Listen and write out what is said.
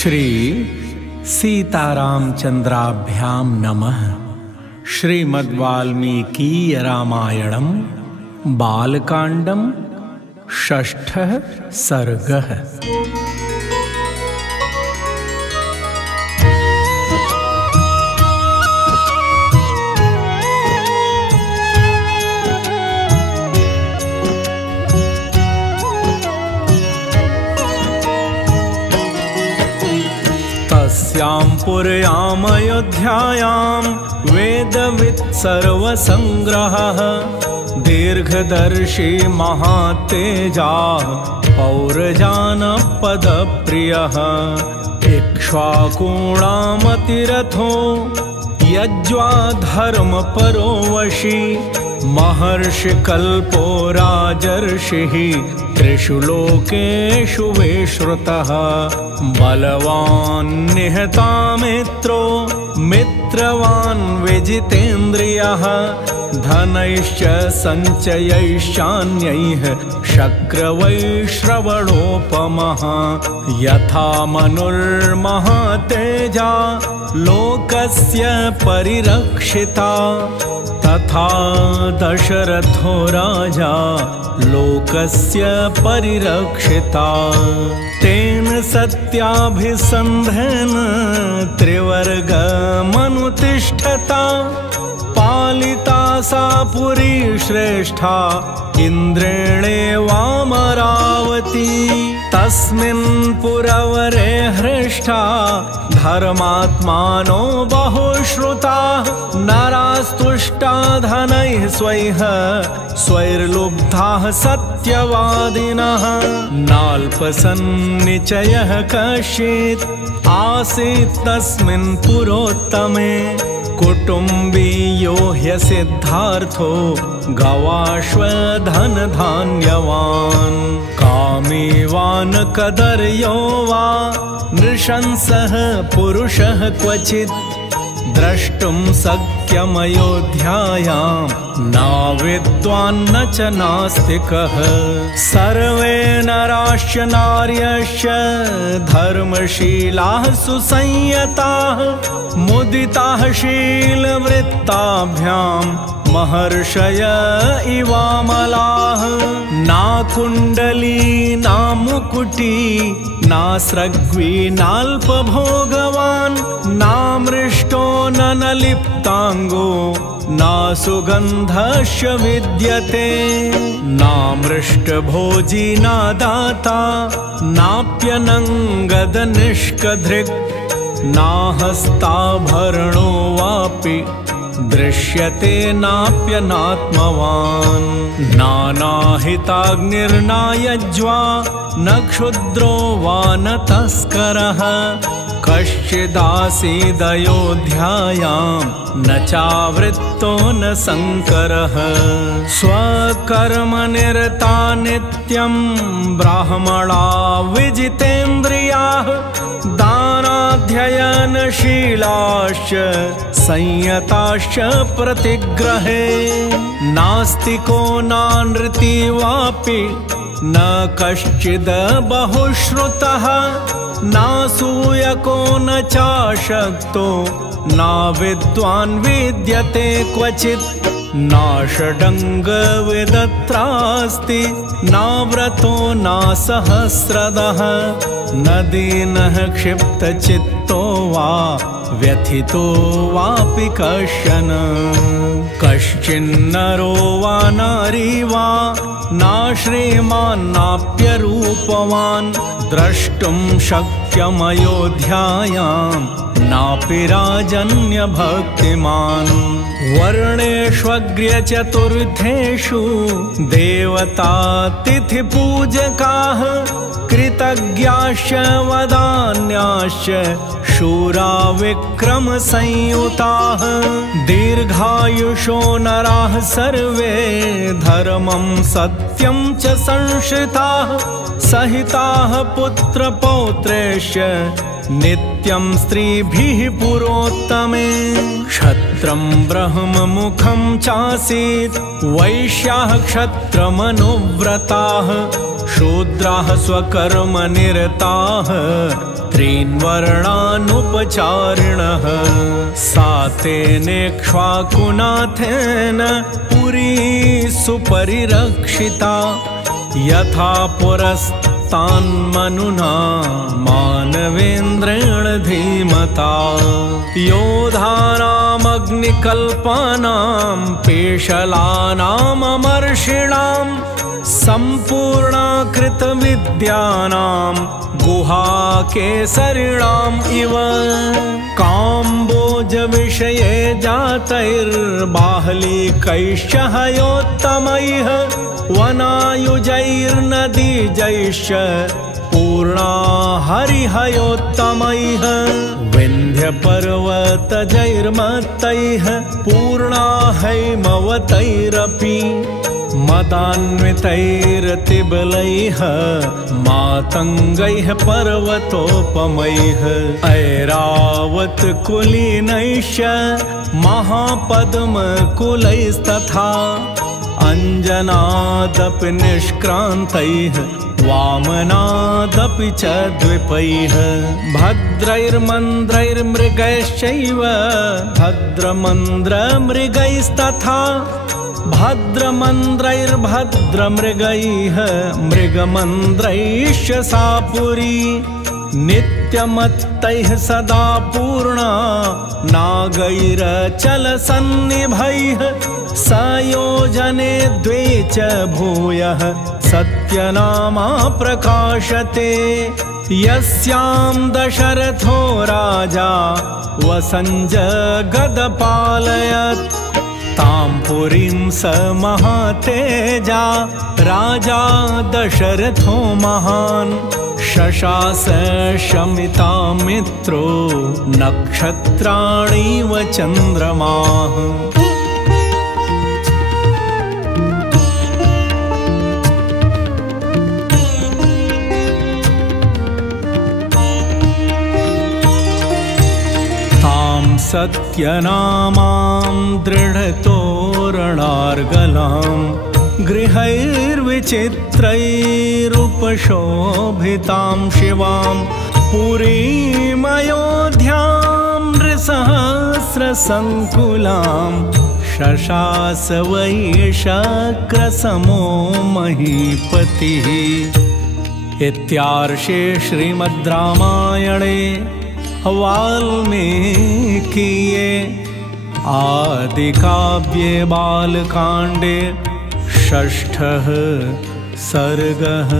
श्री सीतारामचंद्राभ्यां नमः। श्रीमद्वाल्मीकीय रामायणं बालकांडं षष्ठः सर्गः। तस्यां पुर्याम् अयोध्यायां वेदवित् सर्वसंग्रहः दीर्घदर्शी महातेजाः पौरजानपदप्रियः इक्ष्वाकूणामतिरथो यज्वा धर्मपरो वशी महर्षिकल्पो राजर्षिः त्रिषु लोकेषु विश्रुतः बलवान् निहतामित्रो मित्रवान् विजितेन्द्रियः धनैश्च सञ्चयैश्चान्यैः शक्रवैश्रवणोपमः यथा मनुर्महातेजा लोकस्य परिरक्षिता तथा दशरथो राजा लोकस्य परिरक्षिता तेन सत्याभिसन्धेन त्रिवर्गमनुतिष्ठता पालिता सा पुरी श्रेष्ठा इन्द्रेणेवामरावती तस्मिन् पुरवरे हृष्टा धर्मात्मानो बहुश्रुता नरास्तुष्टा धनैः स्वैर्लुब्धाः सत्यवादिनः नाल्पसन्निचयः कश्चित् आसीत् तस्मिन् पुरोत्तमे कुटुम्बीयो ह्यसिद्धार्थो गवाश्वधनधान्यवान् कामीवान् कदर्यो वा नृशंसः पुरुषः क्वचित् द्रष्टुं शक्यमयोध्यायां नाविद्वान्न च नास्तिकः सर्वे नराश्च नार्यश्च धर्मशीलाः सुसंयताः मुदिताः शीलवृत्ताभ्यां महर्षय इवामलाः ना कुण्डली ना मुकुटी ना सृग्वी नाल्पभोगवान् ना मृष्टो न नलिप्ताङ्गो ना सुगन्धश्च विद्यते ना मृष्टभोजी ना दाता नाप्यनङ्गदनिष्कधृक् ना हस्ताभरणो वापि दृश्यते नाप्यनात्मवान् नानाहिताग्निर्नायज्वा न क्षुद्रो वा न तस्करः कश्चिदासीदयोध्यायां न चावृत्तो न संकरः स्वकर्मनिरता नित्यं ब्राह्मणा विजितेन्द्रियाः दानाध्ययनशीलाश्च संयताश्च प्रतिग्रहे नास्तिको नानृति वापि न कश्चिद् बहुश्रुतः नासूयको न चाशक्तो ना विद्वान् विद्यते क्वचित् ना षडङ्गविदत्रास्ति ना व्रतो ना सहस्रदः न दीनः क्षिप्तचित्तो वा व्यथितो वापि कश्चन कश्चिन्नरो वा नारी वा ना श्रीमान् नाप्यरूपवान् द्रष्टुं शक्यमयोध्यायां नापि राजन्यभक्तिमान् वर्णेष्वग्र्यचतुर्थेषु देवतातिथिपूजकाः कृतज्ञाश्च वदान्याश्च शूरा विक्रमसंयुताः दीर्घायुषो नराः सर्वे धर्मं सत्यं च संश्रिताः सहिताः पुत्रपौत्रेश्च नित्यं स्त्रीभिः पुरोत्तमे क्षत्रं ब्रह्ममुखं चासीत् वैश्याः क्षत्रमनुव्रताः शूद्राः स्वकर्मनिरताः त्रीन् वर्णानुपचारिणः सातेनेक्ष्वाकुनाथेन पुरी सुपरिरक्षिता यथा पुरस्तान्मनुना मानवेन्द्रेण धीमता योधानामग्निकल्पानां पेशलानाममर्षिणां सम्पूर्णाकृतविद्यानां गुहाकेसरिणाम् इव काम्बोजविषये जातैर्बाह्लीकैश्च हयोत्तमैः वनायुजैर्नदीजैश्च पूर्णा हरिहयोत्तमैः विन्ध्यपर्वतजैर्मत्तैः पूर्णा हैमवतैरपि मदान्वितैरतिबलैः मातङ्गैः पर्वतोपमैः ऐरावतकुलीनैश्च महापद्मकुलैस्तथा अञ्जनादपि निष्क्रान्तैः वामनादपि च द्विपैः भद्रैर्मन्द्रैर्मृगैश्चैव भद्रमन्द्रमृगैस्तथा भद्रमन्द्रैर्भद्रमृगैः मृगमन्द्रैश्च सा पुरी नित्यमत्तैः सदा पूर्णा नागैरचलसन्निभैः सयोजने द्वे च भूयः सत्यनामा प्रकाशते यस्यां दशरथो राजा वसञ्जगदपालयत् तां पुरीं स महातेजा राजा दशरथो महान् शशास शमितामित्रो नक्षत्राणीव चन्द्रमाः सत्यनामां दृढतोरणार्गलां गृहैर्विचित्रैरुपशोभितां शिवां पुरीमयोध्यां नृसहस्रसङ्कुलां शशास वै शक्रसमो महीपतिः। इत्यार्षे श्रीमद् रामायणे वाल्मीकिये आदिकाव्ये बालकाण्डे षष्ठः सर्गः।